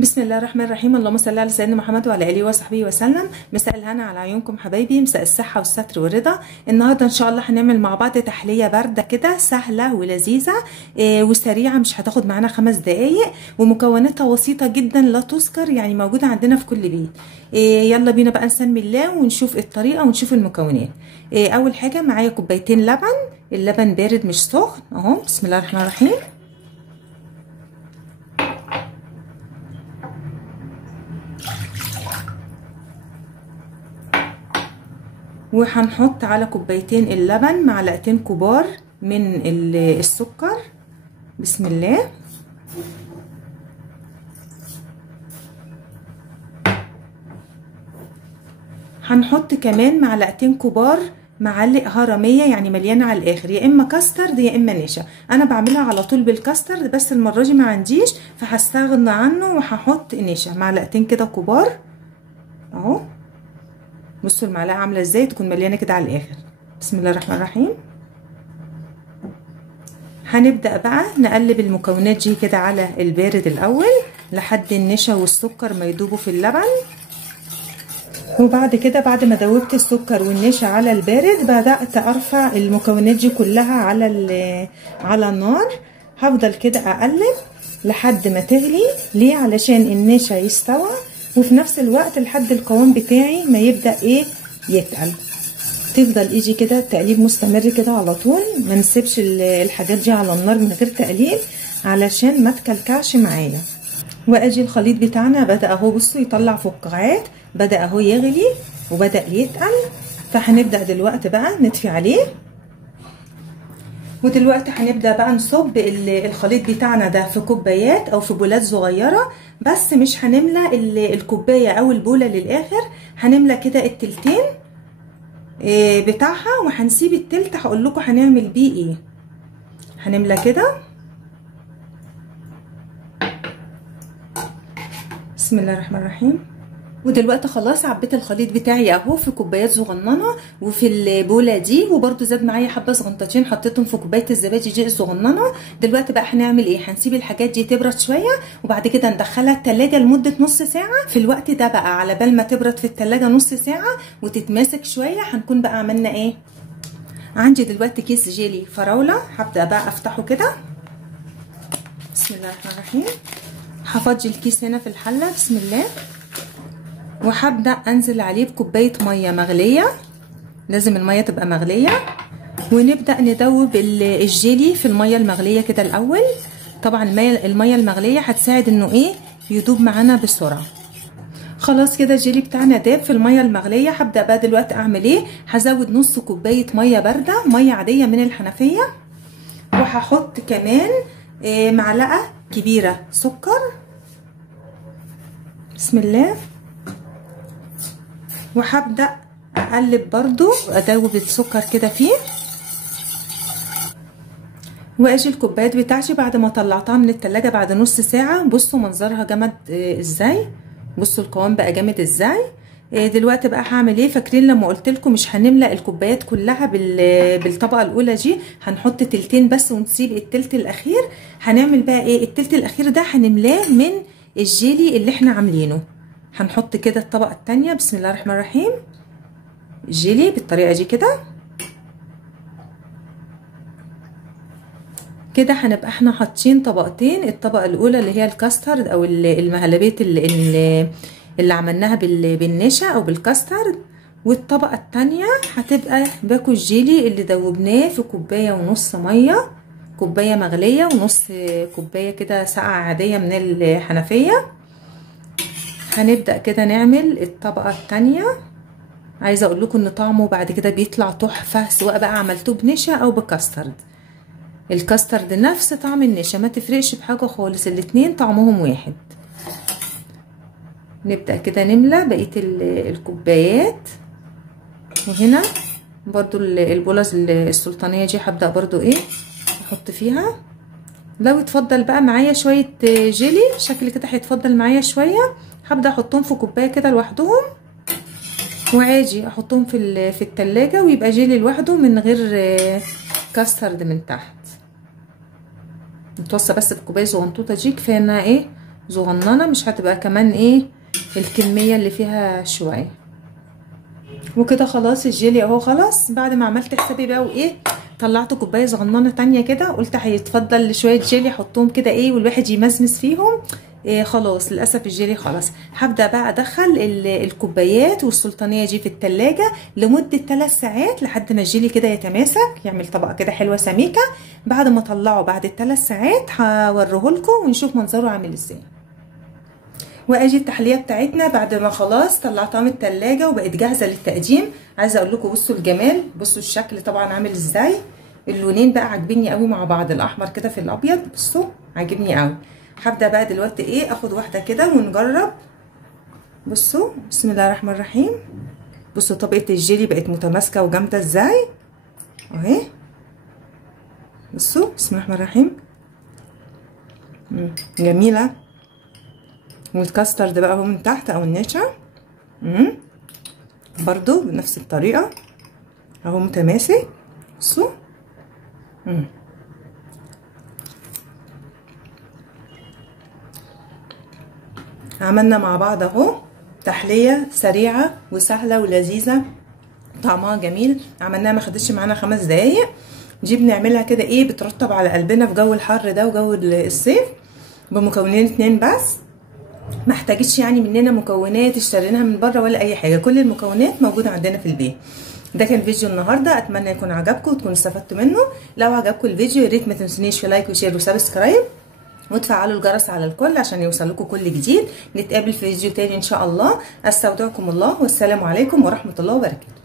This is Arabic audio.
بسم الله الرحمن الرحيم. اللهم صل على سيدنا محمد وعلى اله وصحبه وسلم. مساء الهنا على عيونكم حبايبي، مساء الصحه والستر والرضا. النهارده ان شاء الله هنعمل مع بعض تحليه بارده كده سهله ولذيذه وسريعه، مش هتاخد معانا 5 دقايق، ومكوناتها بسيطه جدا لا تذكر، يعني موجوده عندنا في كل بيت. يلا بينا بقى نسمي الله ونشوف الطريقه ونشوف المكونات. اول حاجه معايا كوبايتين لبن، اللبن بارد مش سخن اهو. بسم الله الرحمن الرحيم. وهنحط على كوبايتين اللبن معلقتين كبار من السكر. بسم الله. هنحط كمان معلقتين كبار معلق هرمية، يعني مليانة على الاخر، يا اما كاسترد يا اما نشا. انا بعملها على طول بالكاسترد، بس المرة دي ما عنديش فهستغنى عنه وهحط نشا. معلقتين كده كبار اهو. بصوا المعلقه عامله ازاي، تكون مليانه كده على الاخر. بسم الله الرحمن الرحيم. هنبدا بقى نقلب المكونات دي كده على البارد الاول لحد النشا والسكر ما يدوبوا في اللبن. وبعد كده بعد ما دوبت السكر والنشا على البارد بدات ارفع المكونات دي كلها على النار. هفضل كده اقلب لحد ما تغلي. ليه؟ علشان النشا يستوى، وفي نفس الوقت لحد القوام بتاعي ما يبدأ يتقل. تفضل ايدي كده تقليب مستمر كده على طول، ما نسيبش الحاجات دي على النار من غير تقليب علشان ما تكلكعش معايا. واجي الخليط بتاعنا بدأ اهو، بصوا يطلع فقاعات، بدأ اهو يغلي وبدأ يتقل. فهنبدأ دلوقتي بقى نطفي عليه. ودلوقتي هنبدأ بقى نصب الخليط بتاعنا ده في كوبايات او في بولات صغيرة، بس مش هنملى الكوباية او البولة للاخر، هنملى كده التلتين بتاعها، وهنسيب التلت هقول لكم هنعمل بيه ايه. هنملى كده. بسم الله الرحمن الرحيم. ودلوقتي خلاص عبيت الخليط بتاعي اهو في كوبايات صغننه وفي البوله دي، وبرده زاد معايا حبه صغنطتين حطيتهم في كوبايه الزبادي دي الصغننه. دلوقتي بقى هنعمل ايه؟ هنسيب الحاجات دي تبرد شويه، وبعد كده ندخلها التلاجة لمده نص ساعه. في الوقت ده بقى على بال ما تبرد في التلاجة نص ساعه وتتماسك شويه، هنكون بقى عملنا ايه. عندي دلوقتي كيس جيلي فراوله، هبدا بقى افتحه كده. بسم الله الرحمن الرحيم. هفضي الكيس هنا في الحله. بسم الله. وهبدأ انزل عليه بكوباية مية مغلية، لازم المية تبقى مغلية. ونبدأ ندوب الجيلي في المية المغلية كده الاول. طبعا المية المغلية هتساعد انه يدوب معانا بسرعة. خلاص كده الجيلي بتاعنا داب في المية المغلية. هبدأ بقى دلوقتي اعمل ايه. هزود نص كوباية مية باردة، مية عادية من الحنفية، وهحط كمان معلقة كبيرة سكر. بسم الله. وهبدأ اقلب برضو ادوب السكر كده فيه. واجي الكوبايات بتاعتي بعد ما طلعتها من التلاجة بعد نص ساعة، بصوا منظرها جمد ازاي، بصوا القوام بقى جامد ازاي. دلوقتي بقى هعمل ايه. فاكرين لما قلت لكم مش هنملأ الكوبايات كلها بالطبقة الاولى دي، هنحط تلتين بس ونسيب التلت الاخير. هنعمل بقى ايه. التلت الاخير ده هنملاه من الجيلي اللي احنا عاملينه. هنحط كده الطبقة التانية. بسم الله الرحمن الرحيم. الجيلي بالطريقة دي كده كده هنبقى احنا حاطين طبقتين. الطبقة الاولى اللي هي الكاسترد او المهلبية اللي عملناها بالنشا او بالكاسترد، والطبقة التانية هتبقى باكو الجيلي اللي دوبناه في كوباية ونص مية، كوباية مغلية ونص كوباية كده ساقعة عادية من الحنفية. هنبدأ كده نعمل الطبقة التانية. عايزة اقول لكم ان طعمه بعد كده بيطلع تحفة، سواء بقى عملتوه بنشا او بكاسترد. الكاسترد نفس طعم النشا، ما تفرقش بحاجة خالص، الاتنين طعمهم واحد. نبدأ كده نملى بقية الكوبايات. وهنا برضو البولز السلطانية دي هبدأ برضو احط فيها. لو اتفضل بقى معايا شوية جيلي شكل كده هيتفضل معايا شوية، هبدأ احطهم في كوباية كده لوحدهم، وعادي احطهم في التلاجة ويبقى جيلي لوحده من غير كاسترد من تحت. متوصى بس بكوبايه صغنطوطه دي كفايه انها صغننه، مش هتبقى كمان ايه الكميه اللي فيها شويه. وكده خلاص الجيلي اهو خلاص. بعد ما عملت حسابي بقى وايه طلعت كوبايه صغننه تانية كده، قلت هيتفضل شويه جيلي احطهم كده ايه والواحد يمزمز فيهم. إيه خلاص للاسف الجيلي خلاص. هبدا بقى ادخل الكوبايات والسلطانيه دي في التلاجة لمده 3 ساعات لحد ما الجيلي كده يتماسك، يعمل طبقه كده حلوه سميكه. بعد ما اطلعه بعد ال3 ساعات هوريه لكم ونشوف منظره عامل ازاي. واجي التحليه بتاعتنا بعد ما خلاص طلعتها من التلاجة وبقت جاهزه للتقديم. عايزه اقول لكم بصوا الجمال، بصوا الشكل طبعا عامل ازاي. اللونين بقى عاجبني قوي مع بعض، الاحمر كده في الابيض، بصوا عاجبني قوي. هبدا بقى دلوقتي ايه اخد واحده كده ونجرب. بصوا بسم الله الرحمن الرحيم. بصوا طبقه الجيلي بقت متماسكه وجامده ازاي اهي. بصوا بسم الله الرحمن الرحيم، جميله. والكاسترد بقى اهو من تحت او النشا برضو بنفس الطريقه اهو متماسك. بصوا عملنا مع بعض اهو تحليه سريعه وسهله ولذيذه، طعمها جميل. عملناها ما خدتش معانا 5 دقايق. دي بنعملها كده ايه بترطب على قلبنا في جو الحر ده وجو الصيف، بمكونين 2 بس. ما احتاجتش يعني مننا مكونات اشتريناها من بره ولا اي حاجه، كل المكونات موجوده عندنا في البيت. ده كان فيديو النهارده، اتمنى يكون عجبكم وتكونوا استفدتوا منه. لو عجبكم الفيديو يا ريت ما تنسونيش في لايك وشير وسبسكرايب وتفعلوا الجرس على الكل عشان يوصلكم كل جديد. نتقابل في فيديو تاني ان شاء الله. استودعكم الله والسلام عليكم ورحمه الله وبركاته.